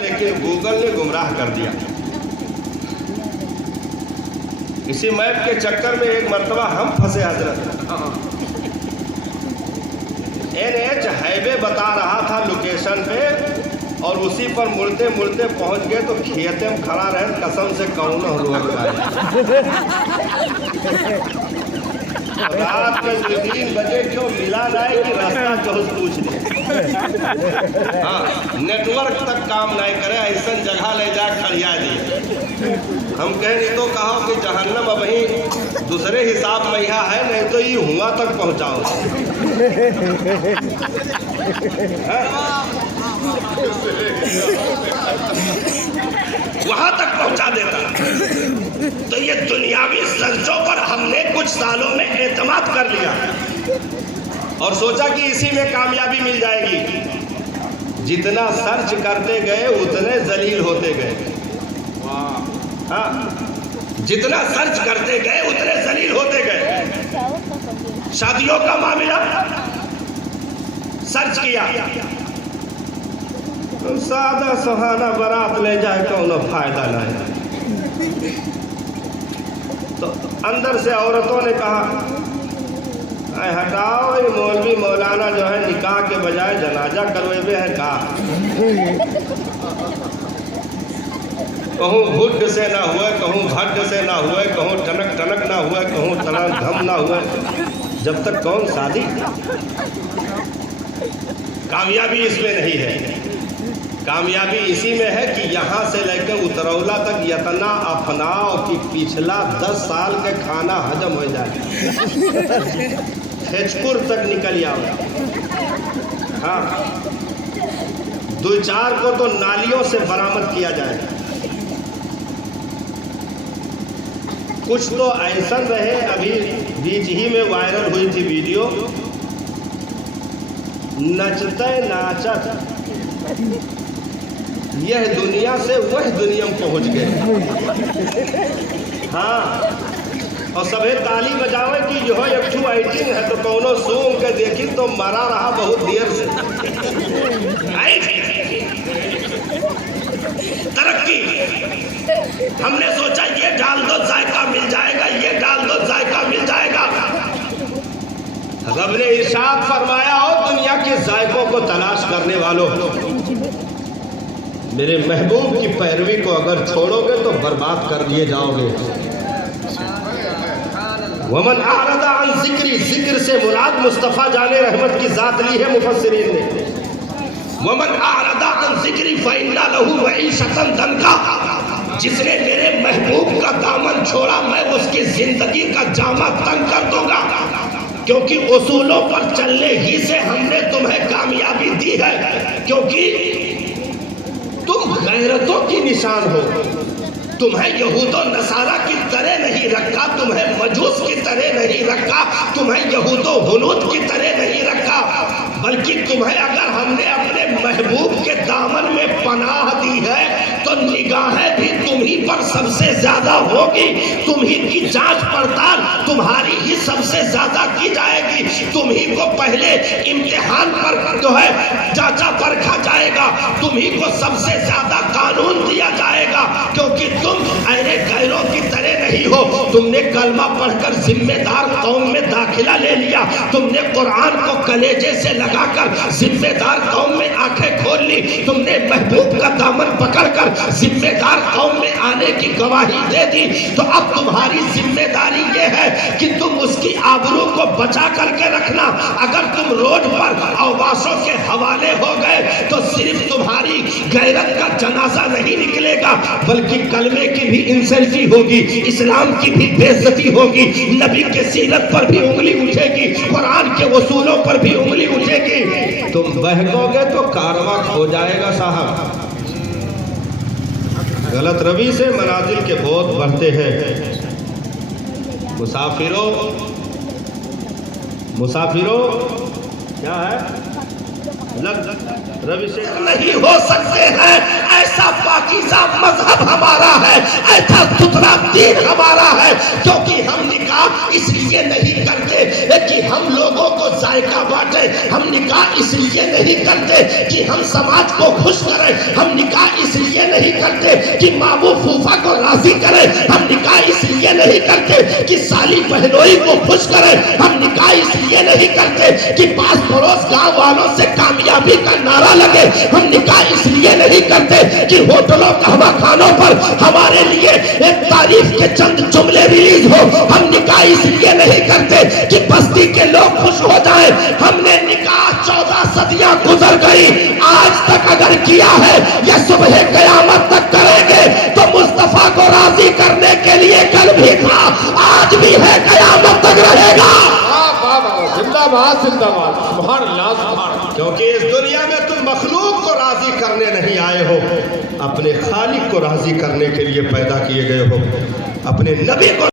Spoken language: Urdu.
لیکن گوگل نے گمراہ کر دیا. اسی میپ کے چکر میں ایک مرتبہ ہم پھنسے حضرت. NH ہائی بتا رہا تھا لوکیشن پہ اور اسی پر مڑتے مڑتے پہنچ گئے تو کھیتے میں کھڑا رہے قسم سے کون رات میں 3 بجے کیوں ملا جائے کہ راستہ جو پوچھ لے. ہاں نیٹورک تک کام نہیں کرے ایسا جگہ لے جا کھڑیا دی. ہم کہیں نہیں تو کہو کہ جہنم اب ہی دوسرے حساب میں یہاں ہے نہیں تو یہ ہوا تک پہنچاؤ. وہاں تک پہنچا دیتا. تو یہ دنیاوی سرچوں پر ہم نے کچھ سالوں میں اعتماد کر لیا اور سوچا کہ اسی میں کامیابی مل جائے گی. جتنا سرچ کرتے گئے اتنے ذلیل ہوتے گئے. ہاں جتنا سرچ کرتے گئے اتنے ذلیل ہوتے گئے. شادیوں کا معاملہ سرچ کیا سادہ سہانا برات لے جائے تو فائدہ نہیں. تو اندر سے عورتوں نے کہا ہٹاؤ یہ مولوی مولانا جو ہے نکاح کے بجائے جنازہ کروے ہیں کا. کہوں بھڈ سے نہ ہوئے کہوں بھڈ سے نہ ہوئے کہوں ٹنک ٹنک نہ ہوئے کہوں تڑن دھم نہ ہوئے جب تک کون شادی. کامیابی اس میں نہیں ہے. کامیابی اسی میں ہے کہ یہاں سے لے کے اترولہ تک یتنا اپناؤ کہ پچھلا 10 سال کے کھانا ہجم ہو جائے. کھچپور تک نکل آؤ. ہاں 2-4 کو تو نالیوں سے برآمد کیا جائے. کچھ تو ایسا رہے. ابھی بیچ ہی میں وائرل ہوئی تھی ویڈیو نچتے ناچت یہ دنیا سے وہ دنیا میں پہنچ گئے. ہاں اور سبھی تالی بجاوے کہ جو ہے ایک ایٹنگ ہے تو کونوں سونگ کے دیکھی تو مرا رہا بہت دیر سے. ترقی ہم نے سوچا یہ ڈال دو ذائقہ مل جائے گا یہ ڈال دو ذائقہ مل جائے گا. رب نے ارشاد فرمایا ہو دنیا کے ذائقوں کو تلاش کرنے والوں میرے محبوب کی پیروی کو اگر چھوڑو گے تو برباد کر دیے جاؤ گے. ومن اعرض عن ذکری ذکر سے مراد مصطفیٰ جان رحمت کی ذات لی ہے مفسرین نے. ومن اعرض عن ذکری فإن له معیشۃ ضنکا. جس نے میرے محبوب کا دامن چھوڑا میں اس کی زندگی کا جامہ تنگ کر دوں گا. کیونکہ اصولوں پر چلنے ہی سے ہم نے تمہیں کامیابی دی ہے. کیونکہ تم غیرتوں کی نشان ہو. تمہیں یہود و نصارہ کی طرح نہیں رکھا تمہیں مجوس کی طرح نہیں رکھا تمہیں یہود و ہنود کی طرح نہیں رکھا بلکہ تمہیں اگر ہم نے اپنے محبوب کے دامن میں پناہ دی ہے تو نگاہیں بھی تمہیں پر سب سے زیادہ ہوگی. تمہیں کی جانچ پڑتال تمہاری ہی سب سے زیادہ کی جائے گی. تمہیں کو پہلے امتحان پر جو ہے جانچا پرکھا جائے گا. تمہیں کو سب سے زیادہ قانون دیا جائے گا کیونکہ تم ایرے غیروں کی طرح نہیں ہو. تم نے کلمہ پڑھ کر ذمہ دار قوم میں داخلہ لے لیا. تم نے قرآن کو کلیجے سے لگا کر ذمہ دار قوم میں آنکھیں کھول لی. تم نے محبوب کا دامن پکڑ کر ذمہ دار قوم میں آنے کی گواہی دے دی. تو اب تمہاری ذمہ داری یہ ہے کہ تم اس کی آبرو کو بچا کر کے رکھنا. اگر تم روڈ پر اوباشوں کے حوالے ہو گئے تو صرف تمہاری غیرت کا جنازہ نہیں نکلے گا بلکہ کلمے کی بھی انسلٹی ہوگی اسلام کی بھی بے عزتی ہوگی نبی کے سیرت پر بھی انگلی اٹھے گی قرآن کے اصولوں پر بھی انگلی اٹھے گی. تم بہکو گے تو کارواں کھو جائے گا صاحب. غلط روی سے منازل کے بہت بڑھتے ہیں. مسافروں کیا ہے روی سے نہیں ہو سکتے ہیں. ایسا پاکیزہ مذہب ہمارا ہے ایسا ستھرا دین ہمارا ہے کیونکہ ہم نکاح اس لیے نہیں کرتے کہ ہم لوگوں کو ذائقہ بانٹے. ہم نکاح اس لیے نہیں کرتے کہ ہم سماج کو خوش کریں. ہم نکاح اس نہیں کرتے کہ ماموں پھوپھا کو راضی کرے، ہم نکاح اس لیے نہیں کرتے کہ سالی بہنوئی کو خوش کرے، ہم نکاح اس لیے نہیں کرتے کہ پاس پڑوس گاؤں والوں سے کامیابی کا نعرہ لگے، ہم نکاح اس لیے نہیں کرتے کہ ہوٹلوں قہوہ خانوں پر ہمارے لیے ایک تعریف کے چند جملے ریلیز ہو، ہم نکاح اس لیے نہیں کرتے کہ بستی کے لوگ خوش ہو جائیں۔ ہم نے نکاح 14 صدیاں گزر گئی، آج تک اگر کیا ہے یا صبح قیامت تک کریں گے تو مصطفیٰ کو راضی کرنے کے لیے کل بھی تھا، آج بھی ہے، قیامت تک رہے گا۔ زندہ باد زندہ باد، سبحان اللہ سبحان اللہ۔ کیونکہ اس دنیا میں تم مخلوق کو راضی کرنے نہیں آئے ہو، اپنے خالق کو راضی کرنے کے لیے پیدا کیے گئے ہو، اپنے نبی کو